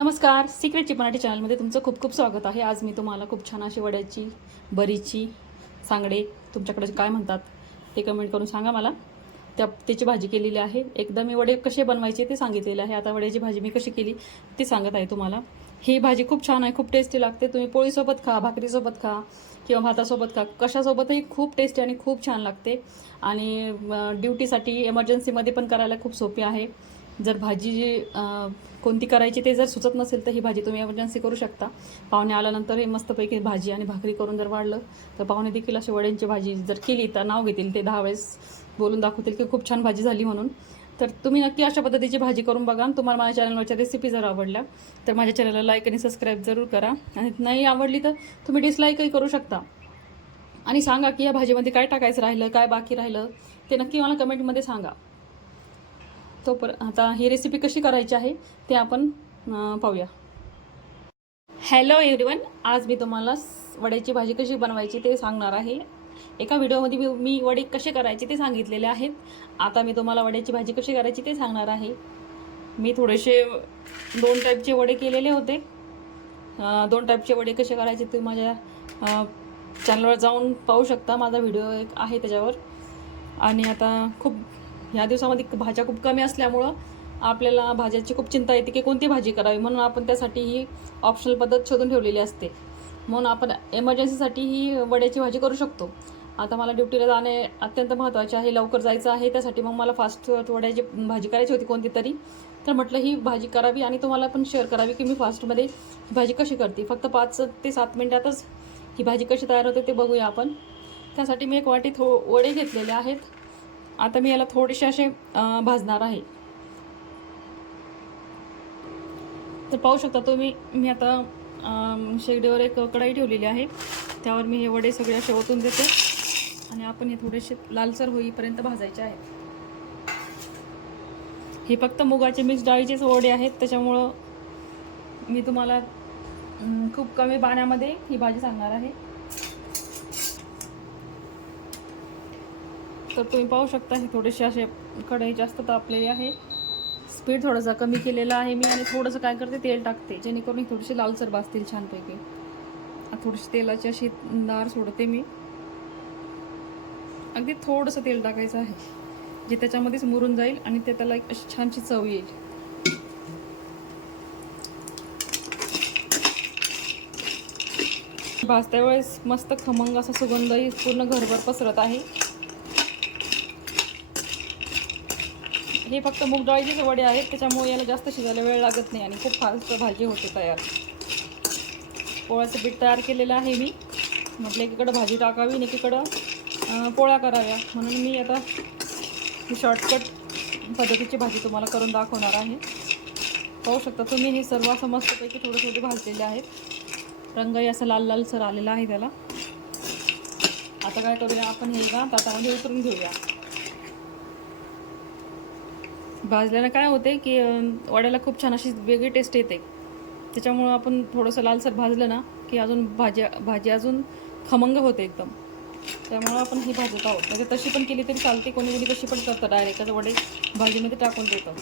नमस्कार सिक्रेटची मराठी चॅनलमध्ये तुमचं खूप खूप स्वागत आहे. आज मी तुम्हाला खूप छान अशी वड्याची बरीची सांगडे तुमच्याकडे काय म्हणतात ते कमेंट करून सांगा मला. त्या त्याची भाजी केलेली आहे. एकदा मी वडे कसे बनवायचे ते सांगितलेले आहे. आता वड्याची भाजी मी कशी केली ते सांगत आहे तुम्हाला. ही भाजी खूप छान आहे खूप टेस्टी लागते. तुम्ही पोळीसोबत खा भाकरीसोबत खा किंवा भातासोबत खा. कशासोबतही खूप टेस्टी आणि खूप छान लागते. आणि ड्युटीसाठी इमर्जन्सीमध्ये पण करायला खूप सोपी आहे. जर भाजी जी कोणती करायची ते जर सुचत नसेल तर ही भाजी तुम्ही एमर्जन्सी करू शकता. पाहुणे आल्यानंतर हे मस्तपैकी भाजी आणि भाकरी करून जर वाढलं तर पाहुणे देखील अशी वड्यांची भाजी जर केली तर नाव घेतील ते दहा वेळेस बोलून दाखवतील की खूप छान भाजी झाली म्हणून. तर तुम्ही नक्की अशा पद्धतीची भाजी करून बघा तुम्हाला माझ्या चॅनलवरच्या रेसिपी जर आवडल्या तर माझ्या चॅनलला लाईक आणि सबस्क्राईब जरूर करा. आणि नाही आवडली तर तुम्ही डिसलाईकही करू शकता. आणि सांगा की या भाजीमध्ये काय टाकायचं राहिलं काय बाकी राहिलं ते नक्की मला कमेंटमध्ये सांगा. तो पर आता ही रेसिपी कशी करायची आहे ते आपण पाहूया. हॅलो एव्हरीवन आज मी तुम्हाला वड्याची भाजी कशी बनवायची ते सांगणार आहे. एका व्हिडिओमध्ये मी मी वडे कसे करायचे ते सांगितलेले आहेत. आता मी तुम्हाला वड्याची भाजी कशी करायची ते सांगणार आहे. मी थोडेसे दोन टाईपचे वडे केलेले होते. दोन टाईपचे वडे कसे करायचे ते माझ्या चॅनलवर जाऊन पाहू शकता. माझा व्हिडिओ एक आहे त्याच्यावर. आणि आता खूप ह्या दिवसामध्ये भाज्या खूप कमी असल्यामुळं आपल्याला भाज्याची खूप चिंता येते की कोणती भाजी करावी? म्हणून आपण त्यासाठी ही ऑप्शनल पद्धत शोधून ठेवलेली असते. म्हणून आपण एमर्जन्सीसाठी ही वड्याची भाजी करू शकतो. आता मला ड्युटीला जाणे अत्यंत महत्त्वाचे आहे लवकर जायचं आहे त्यासाठी मग मला फास्ट वड्याची भाजी करायची होती कोणती तरी. तर म्हटलं ही भाजी करावी आणि तुम्हाला पण शेअर करावी की मी फास्टमध्ये ही भाजी कशी करते. फक्त पाच ते सात मिनटातच ही भाजी कशी तयार होते ते बघूया आपण. त्यासाठी मी एक वाटी थो वडे घेतलेले आहेत. आता मी याला थोडेसे असे भाजणार आहे. तर पाहू शकता तुम्ही मी आता शेगडीवर एक कढाई ठेवलेली आहे. त्यावर मी हे वडे सगळे असे ओतून देते. आणि आपण हे थोडेसे लालसर होईपर्यंत भाजायचे आहेत हे फक्त मुगाचे मिक्स डाळीचेच वडे आहेत. त्याच्यामुळं मी तुम्हाला खूप कमी पाण्यामध्ये ही भाजी सांगणार आहे. तर तुम्ही पाहू शकता हे थोडेसे असे कढई जास्त तापलेली आहे. स्पीड थोडासा कमी केलेला आहे मी आणि थोडंसं काय करते तेल टाकते. जेणेकरून ही थोडीशी लालसर भाजतील छानपैकी. थोडीशी तेलाची अशी नार सोडते मी. अगदी थोडंसं तेल टाकायचं आहे जे त्याच्यामध्येच मुरून जाईल आणि ते त्याला एक अशी छानशी चव येईल. भाजत्या वेळेस मस्त खमंग असा सुगंधही पूर्ण घरभर पसरत आहे. हे फक्त मूग डाळीचेच वडे आहेत त्याच्यामुळे याला जास्त शिजायला वेळ लागत नाही आणि खूप फास्ट भाजी होते तयार. पोळ्याचं पीठ तयार केलेलं आहे मी. म्हटलं एकीकडं भाजी टाकावी आणि एकीकडं पोळ्या कराव्या. म्हणून मी आता ही शॉर्टकट पद्धतीची भाजी तुम्हाला करून दाखवणार आहे. पाहू शकता तुम्ही हे सर्व असं मस्तपैकी थोडे थोडे भाजलेले आहेत. रंगही असं लाल लालसर आलेला आहे त्याला. आता काय करूया आपण हे ना ताटामध्ये उतरून घेऊया. भाजल्यानं काय होते की वड्याला खूप छान अशी वेगळी टेस्ट येते. त्याच्यामुळं आपण थोडंसं लालसर भाजलं ना की अजून भाजी भाजी अजून खमंग होते एकदम. त्यामुळं आपण ही भाजत आहोत म्हणजे तशी पण केली तरी चालते कोणी कोणी कशी पण करतं डायरेक्ट वडे भाजीमध्ये टाकून देतं.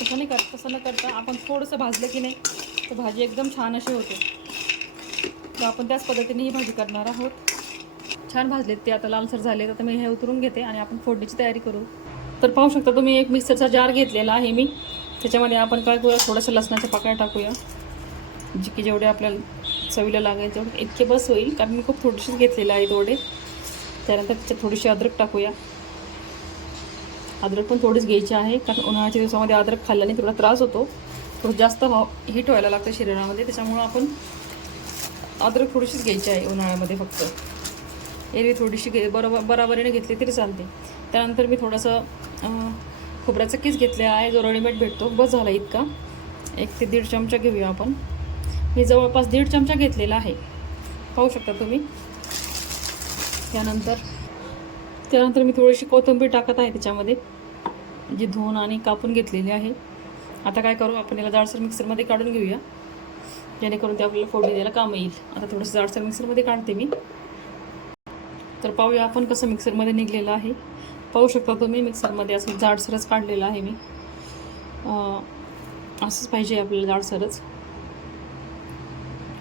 तसं नाही करत तसं न करता आपण थोडंसं भाजलं की नाही तर भाजी एकदम छान अशी होते. तर आपण त्याच पद्धतीने ही भाजी करणार आहोत. छान भाजलेत ते आता लालसर झाले तर मी हे उतरून घेते आणि आपण फोडणीची तयारी करू. तर पाहू शकता तुम्ही एक मिक्सरचा जार घेतलेला आहे मी. त्याच्यामध्ये आपण काय करूया थोडंसं लसणाच्या पाकळ्या टाकूया. जे की जेवढे आपल्याला चवीला लागेल तेवढे. इतके बस होईल कारण मी खूप थोडीशीच घेतलेले आहे तेवढे त्यानंतर त्याच्यात थोडीशी अद्रक टाकूया. अद्रक पण थोडीच घ्यायची आहे कारण उन्हाळ्याच्या दिवसामध्ये अद्रक खाल्ल्याने थोडा त्रास होतो. थोडं जास्त हो, हीट व्हायला लागतं शरीरामध्ये. त्याच्यामुळं आपण अद्रक थोडीशीच घ्यायची आहे उन्हाळ्यामध्ये फक्त. एरवी थोडीशी घे बरोबर बराबरीने घेतली तरी चालते. त्यानंतर मी थोडंसं खोबऱ्याचं खोबऱ्याचा किस घेतलेला आहे जो रेडीमेड भेटतो. बस झाला इतका. एक ते दीड चमचा घेऊया आपण. मी जवळपास दीड चमचा घेतलेला आहे. पाहू शकता तुम्ही? त्यानंतर त्यानंतर मी थोडीशी कोथिंबीर टाकत आहे त्याच्यामध्ये जी धुवून आणि कापून घेतलेली आहे. आता काय करू आपण याला जाडसर मिक्सरमध्ये काढून घेऊया. जेणेकरून ते आपल्याला फोडणी द्यायला काम येईल. आता थोडंसं जाडसर मिक्सरमध्ये काढते मी. तर पाहूया आपण कसं मिक्सरमध्ये निघलेलं आहे. पाहू शकता तुम्ही मिक्सरमध्ये असं जाडसरच काढलेलं आहे मी. असंच पाहिजे आपल्याला जाडसरच.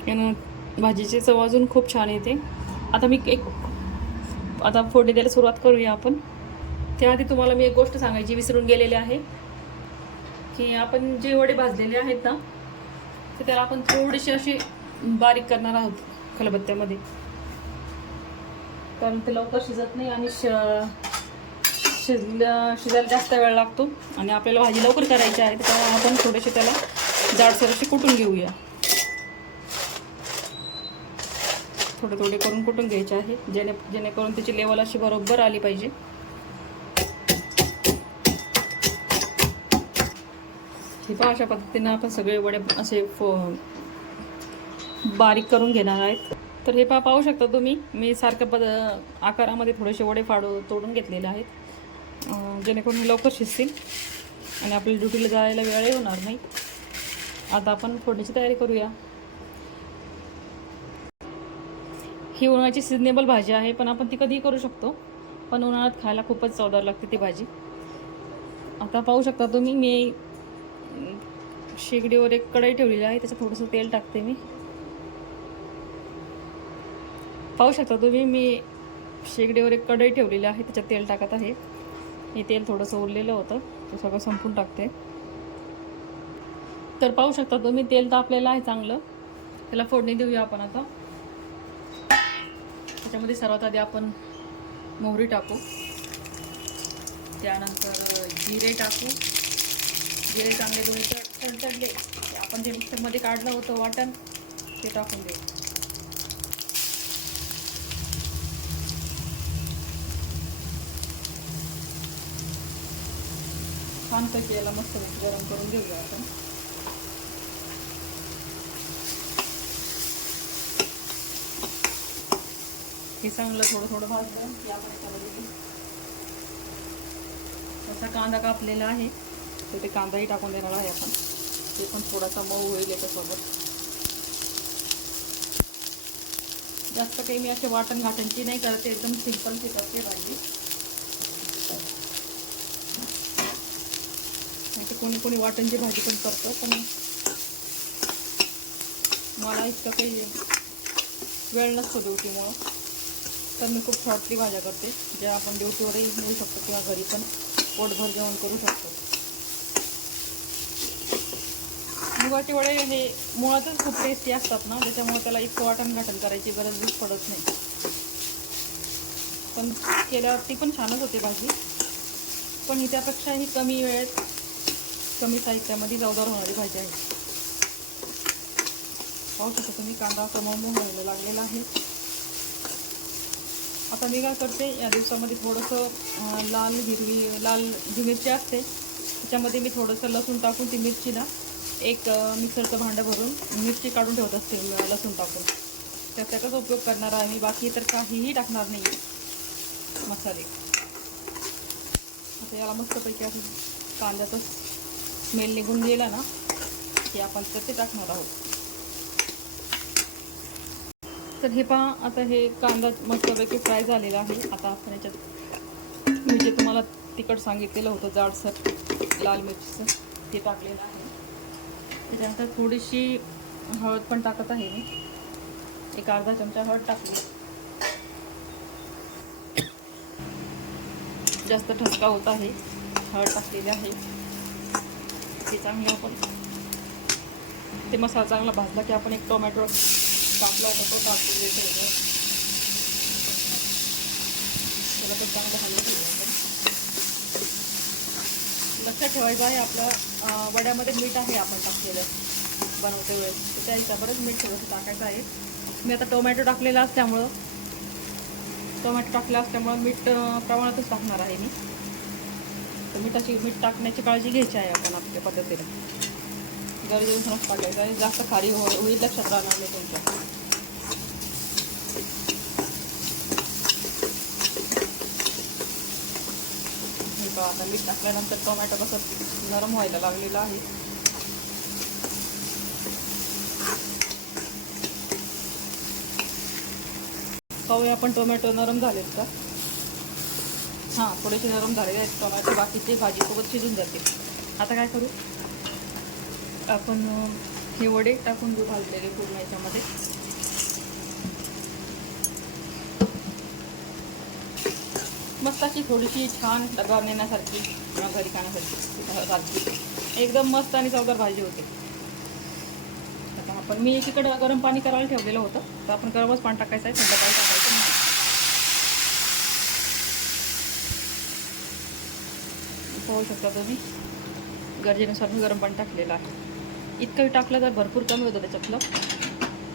यानं भाजीची चव अजून खूप छान येते. आता मी एक आता फोडणी द्यायला सुरुवात करूया आपण. त्याआधी तुम्हाला मी एक गोष्ट सांगायची विसरून गेलेली आहे. की आपण जे वडे भाजलेले आहेत ना ते त्याला आपण थोडेसे असे बारीक करणार आहोत खलबत्त्यामध्ये. कारण ते लवकर शिजत नाही आणि श शिजल्या शिजायला जास्त वेळ लागतो. आणि आपल्याला भाजी लवकर करायची आहे त्यामुळे आपण थोडेसे त्याला जाडसर असे कुटून घेऊया. थोडे थोडे करून कुटून घ्यायचे आहे जेणे जेणेकरून त्याची लेवल अशी बरोबर आली पाहिजे. हे पहा अशा पद्धतीनं आपण सगळे वडे असे फो बारीक करून घेणार आहेत. तर हे पा पाहू शकता तुम्ही. मी सारख्या पद आकारामध्ये थोडेसे वडे फाडू तोडून घेतलेले आहेत. जेणेकरून लवकर शिजतील. आणि आपल्याला ड्युटीला जायला वेळही होणार नाही. आता आपण फोडणीची तयारी करूया. ही उन्हाळ्याची सिजनेबल भाजी आहे पण आपण ती कधीही करू शकतो. पण उन्हाळ्यात खायला खूपच चवदार लागते ती भाजी. आता पाहू शकता तुम्ही मी शेगडीवर एक कढई ठेवलेली आहे त्याच्यात थोडंसं तेल टाकते मी. पाहू शकता तुम्ही मी शेगडीवर एक कढई ठेवलेली आहे त्याच्यात तेल टाकत आहे. हे तेल थोडंसं उरलेलं होतं ते सगळं संपून टाकते. तर पाहू शकता तुम्ही तेल तापलेलं आहे चांगलं. त्याला फोडणी देऊया आपण आता. त्याच्यामध्ये सर्वात आधी आपण मोहरी टाकू. त्यानंतर जिरे टाकू. जिरे चांगले दोन्ही तर तडतडले आपण जे मिक्सरमध्ये काढलं होतं वाटण ते टाकून देऊ. छानपैकी याला मस्त गरम करून घेऊया आपण. हे चांगलं थोडं थोडं भाजलं की आपण त्याच्यामध्ये असा कांदा कापलेला आहे तर ते कांदाही टाकून देणार आहे आपण. ते पण थोडासा मऊ होईल याच्यासोबत. जास्त काही मी असे वाटण घाटणची नाही करते एकदम सिंपलची करते भाजी नाही कोणी कोणी वाटणची भाजी पण करतं पण मला इतकं काही वेळ नसतो ड्युटीमुळं. तर मी खूप शॉर्टली भाज्या करते ज्या आपण ड्युटीवरही मिळू शकतो किंवा घरी पण पोटभर जेवण करू शकतो. मुगाचे वडे हे मुळातच खूप टेस्टी असतात ना त्याच्यामुळे त्याला इतकं वाटण घाटण करायची गरजच पडत नाही. पण केल्यावर ती पण छानच होते भाजी. पण ही त्यापेक्षाही कमी वेळेत कमी साहित्यामध्ये चवदार होणारी भाजी आहे. पाहू शकता तुम्ही कांदा कमवून व्हायला लागलेला आहे. आता मी काय करते या दिवसामध्ये थोडंसं लाल हिरवी लाल जी मिरची असते. त्याच्यामध्ये मी थोडंसं लसूण टाकून ती मिरची ना एक मिक्सरचं भांडं भरून मिरची काढून ठेवत असते लसूण टाकून. त्याचा त्याचाच उपयोग करणार आहे मी बाकी तर काहीही टाकणार नाही मसाले. आता याला मस्तपैकी असं कांद्याचं स्मेल निघून गेला ना की आपण तर ते टाकणार आहोत. तर हे पहा आता हे कांदा मस्तपैकी फ्राय झालेला आहे. आता आपण याच्यात मी जे तुम्हाला तिखट सांगितलेलं होतं जाडसर लाल मिरचीचं ते टाकलेलं आहे. त्याच्यानंतर थोडीशी हळद पण टाकत आहे मी. एक अर्धा चमचा हळद टाकली. जास्त ठसका होत आहे. हळद टाकलेली आहे. ते चांगलं आपण ते मसाला चांगला भाजला की आपण एक टोमॅटो कापला होता तो कापून देतो त्याला पण चांगलं हलवून आपण. लक्षात ठेवायचं आहे आपलं वड्यामध्ये मीठ आहे आपण टाकलेलं बनवते वेळेस. तर त्या हिशोबावरच मीठ थोडंसं टाकायचं आहे. मी आता टोमॅटो टाकलेला असल्यामुळं टोमॅटो टाकलं असल्यामुळं मीठ प्रमाणातच टाकणार आहे मी. तर मिठाची मीठ टाकण्याची काळजी घ्यायची आहे आपण आपल्या पद्धतीने. गरजेनुसारच टाकायचं आणि जास्त खारी हो होईल लक्षात राहणार नाही तुमच्या. आता मीठ टाकल्यानंतर टोमॅटो कसं नरम व्हायला लागलेला आहे. पाहूया आपण टोमॅटो नरम झालेत का? हां थोडेसे नरम झालेले आहेत. टोमॅटो बाकीची भाजीसोबत शिजून जाते. आता काय करू? आपण हे वडे टाकून घेऊ भाजलेले पूर्ण याच्यामध्ये. मस्त अशी थोडीशी छान डब्यावर नेण्यासारखी किंवा घरी खाण्यासारखी सारखी एकदम मस्त आणि चवदार भाजी होते. आता आपण मी एकीकडे गरम पाणी करायला ठेवलेलं होतं. तर आपण गरमच पाणी टाकायचं आहे. संध्याकाळी टाकायचं नाही. पाहू शकता तुम्ही. गरजेनुसार मी गरम पाणी टाकलेलं आहे. इतकंही टाकलं तर भरपूर कमी होतं त्याच्यातलं.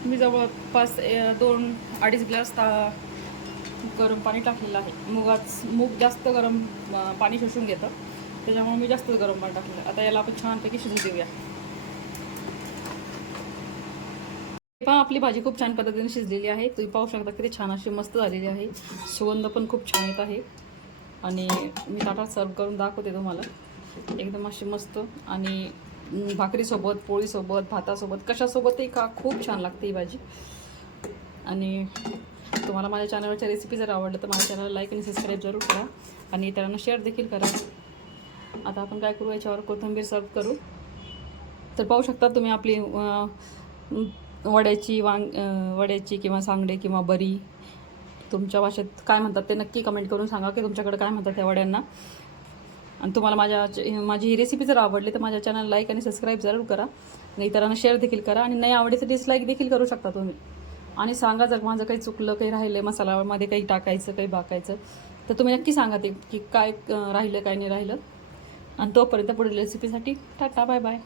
मी जवळपास दोन अडीच ग्लास ता गरम पाणी टाकलेलं आहे. मुगाच मूग जास्त गरम पाणी शोषून घेतं. त्याच्यामुळे मी जास्त गरम पाणी टाकलेलं आता याला आपण छानपैकी शिजू देऊया. पहा आपली भाजी खूप छान पद्धतीने शिजलेली आहे. तुम्ही पाहू शकता किती छान अशी मस्त झालेली आहे. सुगंध पण खूप छान येत आहे. आणि मी ताटात सर्व करून दाखवते तुम्हाला. एकदम अशी मस्त आणि भाकरीसोबत पोळीसोबत भातासोबत कशासोबतही खा खूप छान लागते ही भाजी. आणि तुम्हाला माझ्या चॅनलवरच्या रेसिपी जर आवडलं तर माझ्या चॅनलला लाईक आणि सबस्क्राईब जरूर करा. आणि इतरांना शेअर देखील करा. आता आपण काय करू? याच्यावर कोथिंबीर सर्व करू. तर पाहू शकता तुम्ही आपली वड्याची वांग वड्याची किंवा सांगडे किंवा बरी तुमच्या भाषेत काय म्हणतात ते नक्की कमेंट करून सांगा की तुमच्याकडे काय म्हणतात त्या वड्यांना आणि तुम्हाला माझ्या माझी ही रेसिपी जर आवडली तर माझ्या चॅनल लाईक आणि सबस्क्राईब जरूर करा. आणि इतरांना शेअर देखील करा आणि नाही आवडली तर डिसलाईक देखील करू शकता तुम्ही. आणि सांगा जर माझं काही चुकलं काही राहिलं आहे मसाल्यामध्ये काही टाकायचं काही बाकायचं तर तुम्ही नक्की सांगा ते की काय राहिलं काय नाही राहिलं. आणि तोपर्यंत पुढील रेसिपीसाठी टाटा बाय बाय